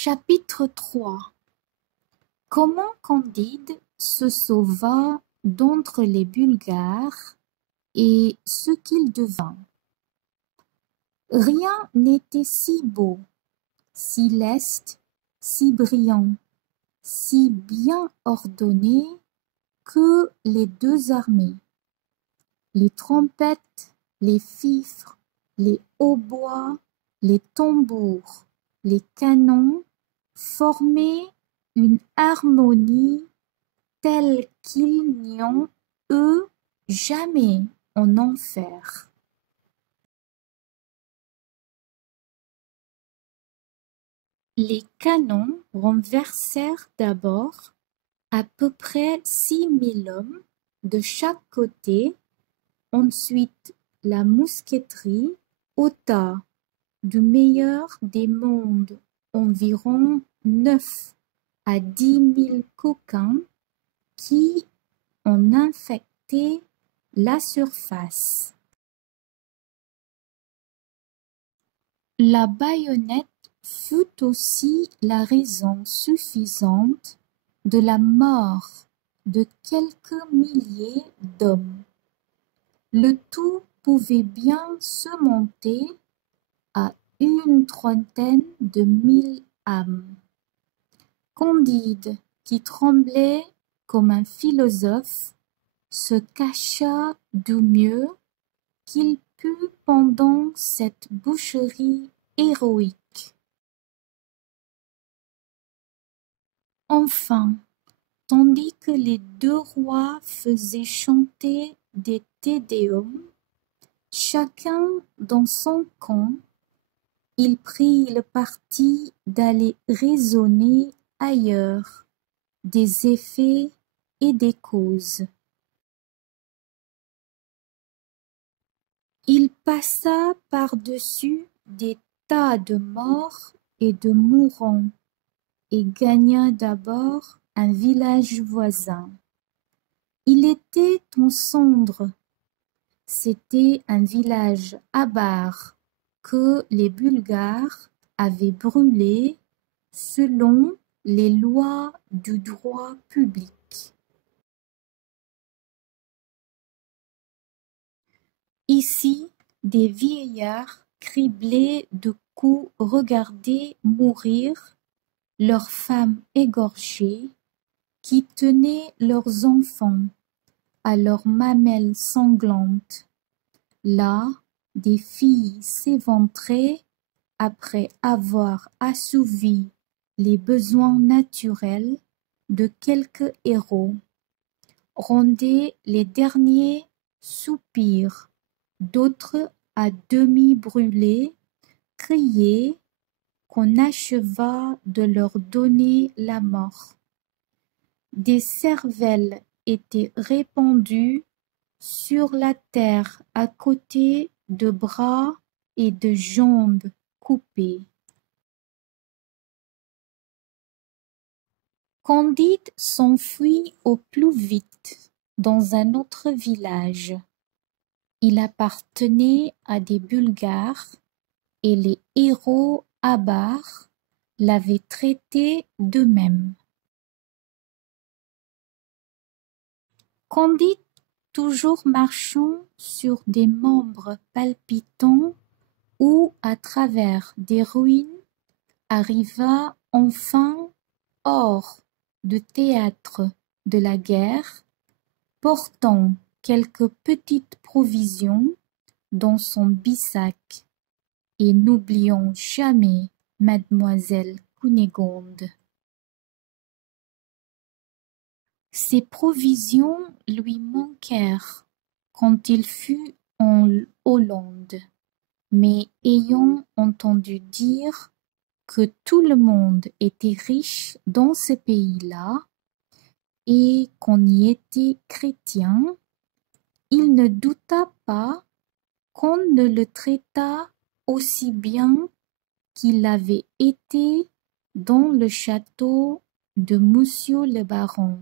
Chapitre 3. Comment Candide se sauva d'entre les Bulgares et ce qu'il devint. Rien n'était si beau, si leste, si brillant, si bien ordonné que les deux armées. Les trompettes, les fifres, les hautbois, les tambours, les canons formaient une harmonie telle qu'il n'y en eut jamais en enfer. Les canons renversèrent d'abord à peu près 6000 hommes de chaque côté. Ensuite, la mousqueterie ôta du meilleur des mondes environ 9 à 10 000 coquins qui en infectaient la surface. La baïonnette fut aussi la raison suffisante de la mort de quelques milliers d'hommes. Le tout pouvait bien se monter à une trentaine de 1000 âmes. Candide, qui tremblait comme un philosophe, se cacha du mieux qu'il put pendant cette boucherie héroïque. Enfin, tandis que les deux rois faisaient chanter des Te Deum, chacun dans son camp, il prit le parti d'aller raisonner ailleurs des effets et des causes. Il passa par-dessus des tas de morts et de mourants et gagna d'abord un village voisin. Il était en cendres. C'était un village avare que les Bulgares avaient brûlé selon les lois du droit public. Ici, des vieillards criblés de coups regardaient mourir leurs femmes égorgées qui tenaient leurs enfants à leurs mamelles sanglantes. Là, des filles s'éventraient après avoir assouvi les besoins naturels de quelques héros, rendaient les derniers soupirs, d'autres à demi brûlés criaient qu'on acheva de leur donner la mort. Des cervelles étaient répandues sur la terre à côté de bras et de jambes coupés. Candide s'enfuit au plus vite dans un autre village. Il appartenait à des Bulgares et les héros avares l'avaient traité d'eux-mêmes. Candide, toujours marchant sur des membres palpitants ou à travers des ruines, arriva enfin hors du théâtre de la guerre, portant quelques petites provisions dans son bissac et n'oubliant jamais mademoiselle Cunégonde. Ces provisions lui manquèrent quand il fut en Hollande, mais ayant entendu dire que tout le monde était riche dans ce pays-là et qu'on y était chrétien, il ne douta pas qu'on ne le traitât aussi bien qu'il avait été dans le château de Monsieur le baron,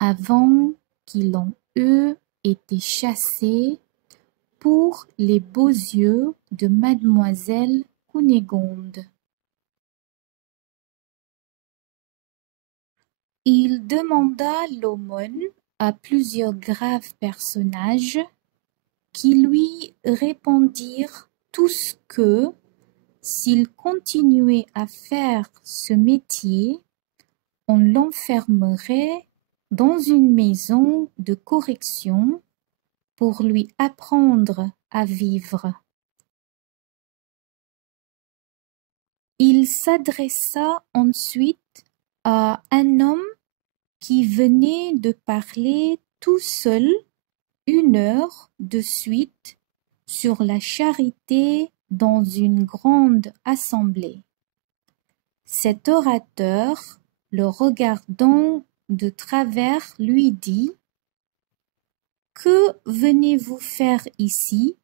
avant qu'il en eût été chassé pour les beaux yeux de mademoiselle Cunégonde. Il demanda l'aumône à plusieurs graves personnages qui lui répondirent tous que, s'il continuait à faire ce métier, on l'enfermerait dans une maison de correction pour lui apprendre à vivre. Il s'adressa ensuite à un homme qui venait de parler tout seul 1 heure de suite sur la charité dans une grande assemblée. Cet orateur, le regardant de travers, lui dit: « Que venez-vous faire ici?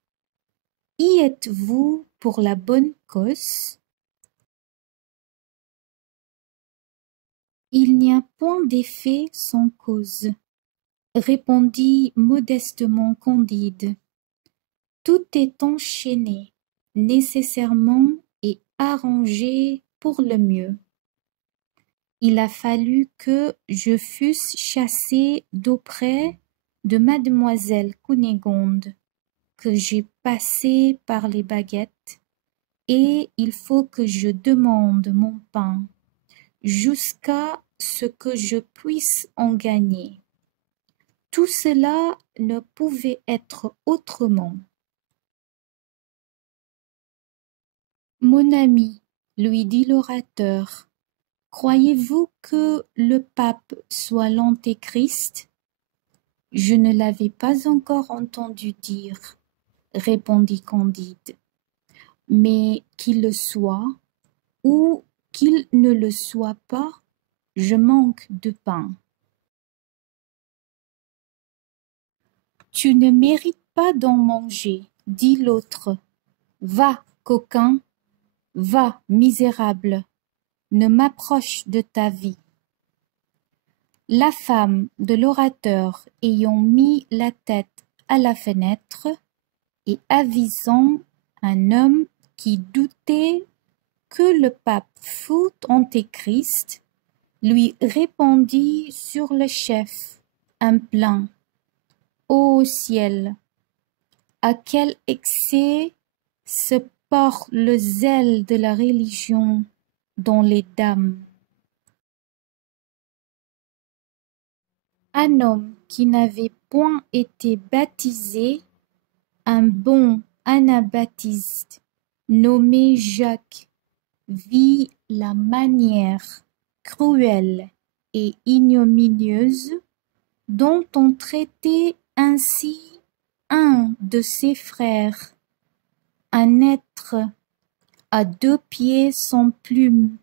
Y êtes-vous pour la bonne cause? » Il n'y a point d'effet sans cause, répondit modestement Candide. Tout est enchaîné, nécessairement et arrangé pour le mieux. Il a fallu que je fusse chassé d'auprès de mademoiselle Cunégonde, que j'ai passé par les baguettes, et il faut que je demande mon pain, jusqu'à ce que je puisse en gagner. Tout cela ne pouvait être autrement. Mon ami, lui dit l'orateur, croyez-vous que le pape soit l'antéchrist? Je ne l'avais pas encore entendu dire, répondit Candide, mais qu'il le soit, ou qu'il ne le soit pas, je manque de pain. Tu ne mérites pas d'en manger, dit l'autre. Va, coquin, va, misérable, ne m'approche de ta vie. La femme de l'orateur ayant mis la tête à la fenêtre et avisant un homme qui doutait que le pape fût antéchrist, lui répondit sur le chef un plaint. Ô ciel, à quel excès se porte le zèle de la religion dans les dames! Un homme qui n'avait point été baptisé, un bon anabaptiste nommé Jacques, vit la manière cruelle et ignominieuse dont on traitait ainsi un de ses frères, un être à 2 pieds sans plume,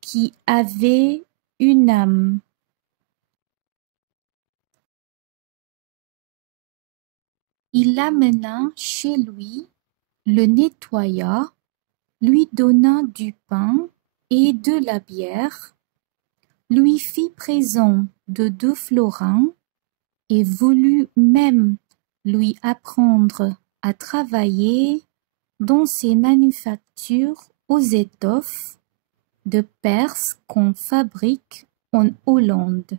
qui avait une âme. Il l'amena chez lui, le nettoya, lui donna du pain et de la bière, lui fit présent de 2 florins et voulut même lui apprendre à travailler dans ses manufactures aux étoffes de Perse qu'on fabrique en Hollande.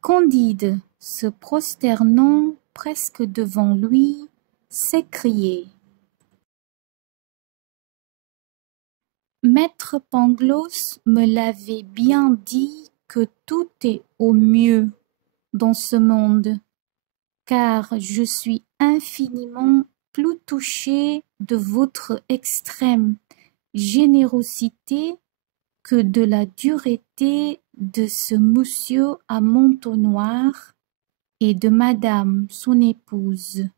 Candide, se prosternant presque devant lui, s'écriait: « Maître Pangloss me l'avait bien dit que tout est au mieux dans ce monde, car je suis infiniment plus touché de votre extrême générosité que de la dureté de ce monsieur à manteau noir et de madame son épouse. »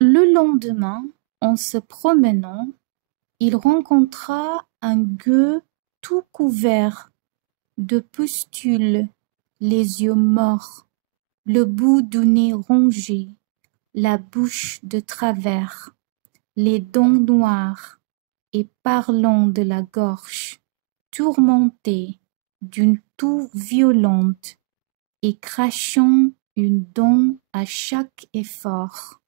Le lendemain, en se promenant, il rencontra un gueux tout couvert de pustules, les yeux morts, le bout du nez rongé, la bouche de travers, les dents noires, et parlant de la gorge, tourmentée d'une toux violente et crachant une dent à chaque effort.